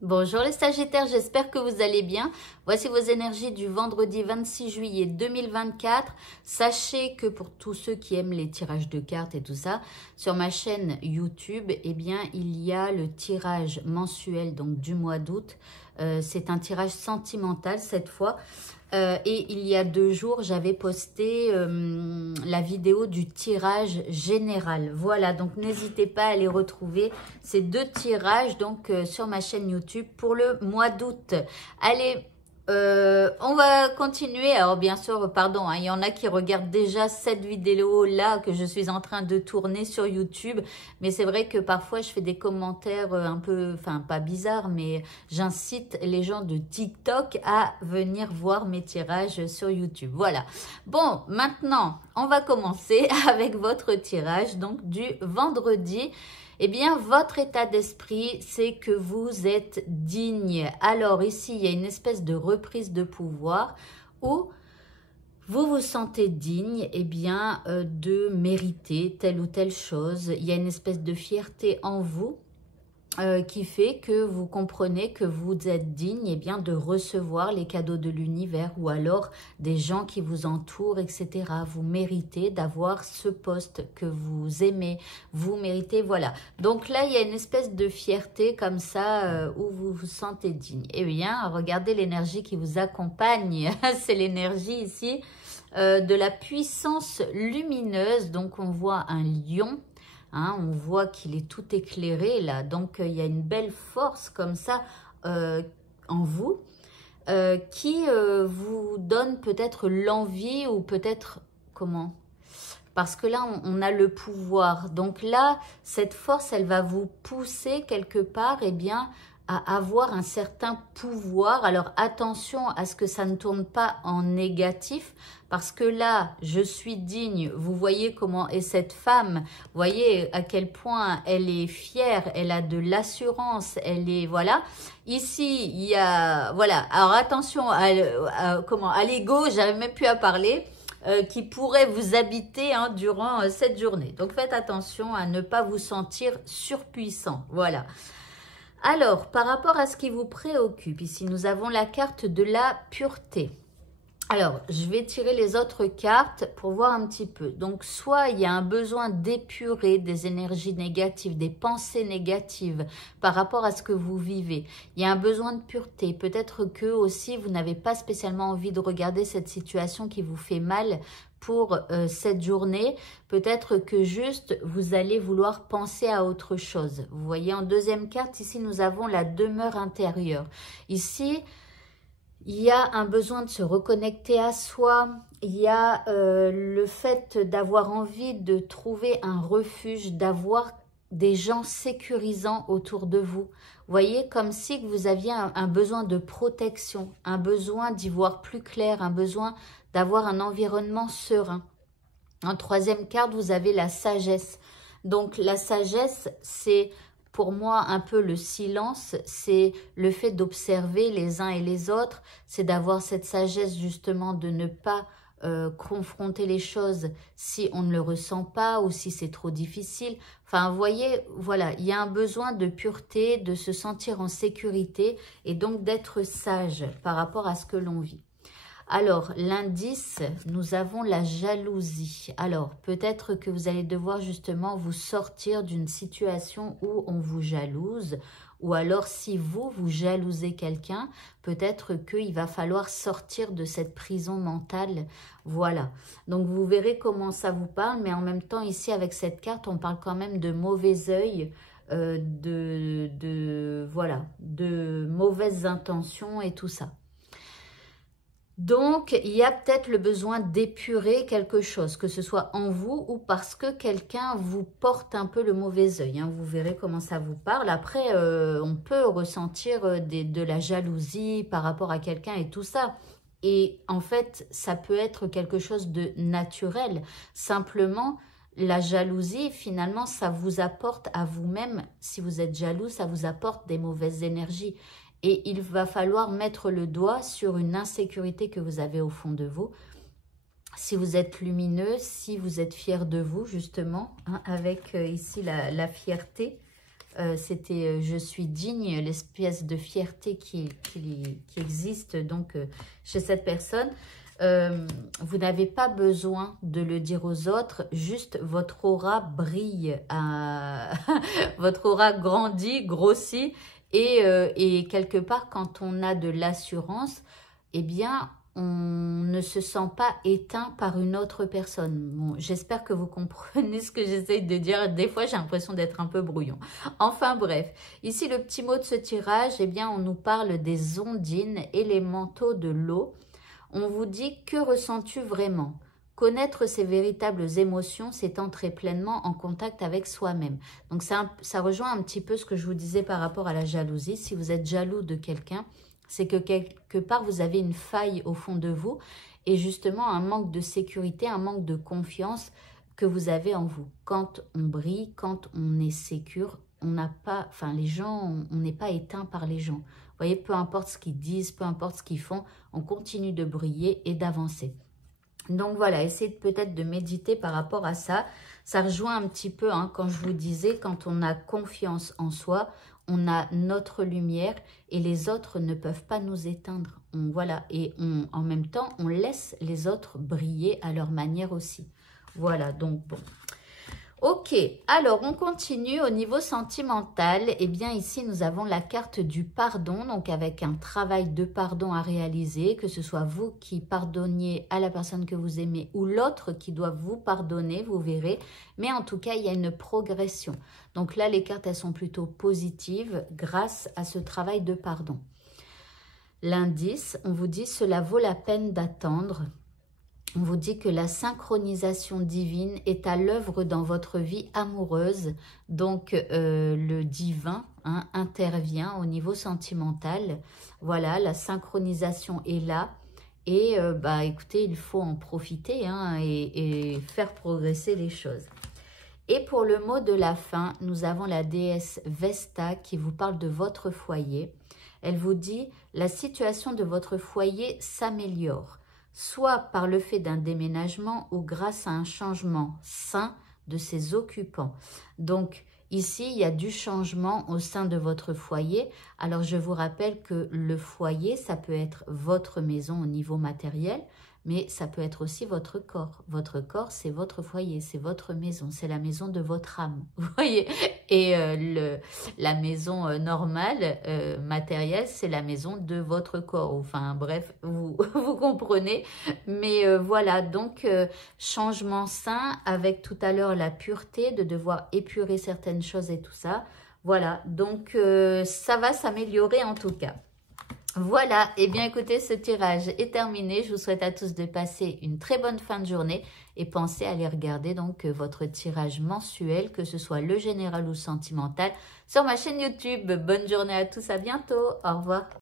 Bonjour les Sagittaires, j'espère que vous allez bien. Voici vos énergies du vendredi 26 juillet 2024. Sachez que pour tous ceux qui aiment les tirages de cartes et tout ça, sur ma chaîne YouTube, eh bien, il y a le tirage mensuel donc du mois d'août. C'est un tirage sentimental cette fois. Et il y a 2 jours, j'avais posté la vidéo du tirage général. Voilà, donc n'hésitez pas à les retrouver, ces 2 tirages donc sur ma chaîne YouTube pour le mois d'août. Allez, on va continuer. Alors bien sûr, pardon, hein, il y en a qui regardent déjà cette vidéo-là que je suis en train de tourner sur YouTube. Mais c'est vrai que parfois, je fais des commentaires un peu, enfin pas bizarres, mais j'incite les gens de TikTok à venir voir mes tirages sur YouTube. Voilà. Bon, maintenant, on va commencer avec votre tirage donc du vendredi. Eh bien, votre état d'esprit, c'est que vous êtes digne. Alors ici, il y a une espèce de reprise de pouvoir où vous vous sentez digne, eh bien, de mériter telle ou telle chose. Il y a une espèce de fierté en vous qui fait que vous comprenez que vous êtes digne eh bien, de recevoir les cadeaux de l'univers ou alors des gens qui vous entourent, etc. Vous méritez d'avoir ce poste que vous aimez, vous méritez, voilà. Donc là, il y a une espèce de fierté comme ça où vous vous sentez digne. Eh bien, regardez l'énergie qui vous accompagne, c'est l'énergie ici de la puissance lumineuse. Donc on voit un lion. Hein, on voit qu'il est tout éclairé là, donc il y a une belle force comme ça en vous qui vous donne peut-être l'envie ou peut-être comment? Parce que là, on a le pouvoir. Donc là, cette force, elle va vous pousser quelque part, eh bien, à avoir un certain pouvoir. Alors attention à ce que ça ne tourne pas en négatif, parce que là, je suis digne. Vous voyez comment est cette femme. Vous voyez à quel point elle est fière, elle a de l'assurance, elle est, voilà. Ici, il y a, voilà. Alors attention à l'ego, j'avais même plus à parler. Qui pourrait vous habiter hein, durant cette journée. Donc faites attention à ne pas vous sentir surpuissant. Voilà. Alors, par rapport à ce qui vous préoccupe, ici nous avons la carte de la pureté. Alors, je vais tirer les autres cartes pour voir un petit peu. Donc, soit il y a un besoin d'épurer des énergies négatives, des pensées négatives par rapport à ce que vous vivez. Il y a un besoin de pureté. Peut-être que aussi, vous n'avez pas spécialement envie de regarder cette situation qui vous fait mal pour cette journée. Peut-être que juste, vous allez vouloir penser à autre chose. Vous voyez, en deuxième carte, ici, nous avons la demeure intérieure. Ici, il y a un besoin de se reconnecter à soi, il y a le fait d'avoir envie de trouver un refuge, d'avoir des gens sécurisants autour de vous. Vous voyez, comme si vous aviez un besoin de protection, un besoin d'y voir plus clair, un besoin d'avoir un environnement serein. En troisième carte, vous avez la sagesse. Donc la sagesse, c'est pour moi un peu le silence, c'est le fait d'observer les uns et les autres, c'est d'avoir cette sagesse justement de ne pas confronter les choses si on ne le ressent pas ou si c'est trop difficile. Enfin, vous voyez, voilà, il y a un besoin de pureté, de se sentir en sécurité et donc d'être sage par rapport à ce que l'on vit. Alors, l'indice, nous avons la jalousie. Alors, peut-être que vous allez devoir justement vous sortir d'une situation où on vous jalouse. Ou alors, si vous jalousez quelqu'un, peut-être qu'il va falloir sortir de cette prison mentale. Voilà. Donc, vous verrez comment ça vous parle. Mais en même temps, ici, avec cette carte, on parle quand même de mauvais œil, voilà, de mauvaises intentions et tout ça. Donc, il y a peut-être le besoin d'épurer quelque chose, que ce soit en vous ou parce que quelqu'un vous porte un peu le mauvais œil. Hein. Vous verrez comment ça vous parle. Après, on peut ressentir de la jalousie par rapport à quelqu'un et tout ça. Et en fait, ça peut être quelque chose de naturel. Simplement, la jalousie, finalement, ça vous apporte à vous-même, si vous êtes jaloux, ça vous apporte des mauvaises énergies. Et il va falloir mettre le doigt sur une insécurité que vous avez au fond de vous. Si vous êtes lumineux, si vous êtes fier de vous, justement, hein, avec ici la fierté, c'était je suis digne, l'espèce de fierté qui existe donc chez cette personne. Vous n'avez pas besoin de le dire aux autres, juste votre aura brille, votre aura grandit, grossit, et quelque part quand on a de l'assurance, eh bien on ne se sent pas éteint par une autre personne. Bon, j'espère que vous comprenez ce que j'essaye de dire. Des fois, j'ai l'impression d'être un peu brouillon. Enfin bref, ici le petit mot de ce tirage, eh bien on nous parle des ondines, élémentaux de l'eau. On vous dit, que ressens-tu vraiment? Connaître ses véritables émotions, c'est entrer pleinement en contact avec soi-même. Donc ça rejoint un petit peu ce que je vous disais par rapport à la jalousie. Si vous êtes jaloux de quelqu'un, c'est que quelque part, vous avez une faille au fond de vous et justement un manque de sécurité, un manque de confiance que vous avez en vous. Quand on brille, quand on est sécure, on n'a pas, enfin les gens, on n'est pas éteint par les gens. Vous voyez, peu importe ce qu'ils disent, peu importe ce qu'ils font, on continue de briller et d'avancer. Donc voilà, essayez peut-être de méditer par rapport à ça. Ça rejoint un petit peu, hein, quand je vous disais, quand on a confiance en soi, on a notre lumière et les autres ne peuvent pas nous éteindre. Voilà, et en même temps, on laisse les autres briller à leur manière aussi. Voilà, donc bon. Ok, alors on continue au niveau sentimental. Eh bien ici, nous avons la carte du pardon, donc avec un travail de pardon à réaliser, que ce soit vous qui pardonniez à la personne que vous aimez ou l'autre qui doit vous pardonner, vous verrez. Mais en tout cas, il y a une progression. Donc là, les cartes, elles sont plutôt positives grâce à ce travail de pardon. L'indice, on vous dit, cela vaut la peine d'attendre. On vous dit que la synchronisation divine est à l'œuvre dans votre vie amoureuse. Donc, le divin, hein, intervient au niveau sentimental. Voilà, la synchronisation est là. Et bah, écoutez, il faut en profiter, hein, et faire progresser les choses. Et pour le mot de la fin, nous avons la déesse Vesta qui vous parle de votre foyer. Elle vous dit, la situation de votre foyer s'améliore, soit par le fait d'un déménagement ou grâce à un changement sain de ses occupants. Donc, ici, il y a du changement au sein de votre foyer. Alors, je vous rappelle que le foyer, ça peut être votre maison au niveau matériel, mais ça peut être aussi votre corps. Votre corps, c'est votre foyer, c'est votre maison, c'est la maison de votre âme, vous voyez. Et la maison normale, matérielle, c'est la maison de votre corps. Enfin, bref, vous comprenez. Mais voilà, donc changement sain avec tout à l'heure la pureté, de devoir épurer certaines choses et tout ça. Voilà, donc ça va s'améliorer en tout cas. Voilà, et bien écoutez, ce tirage est terminé. Je vous souhaite à tous de passer une très bonne fin de journée et pensez à aller regarder donc votre tirage mensuel, que ce soit le général ou sentimental, sur ma chaîne YouTube. Bonne journée à tous, à bientôt, au revoir.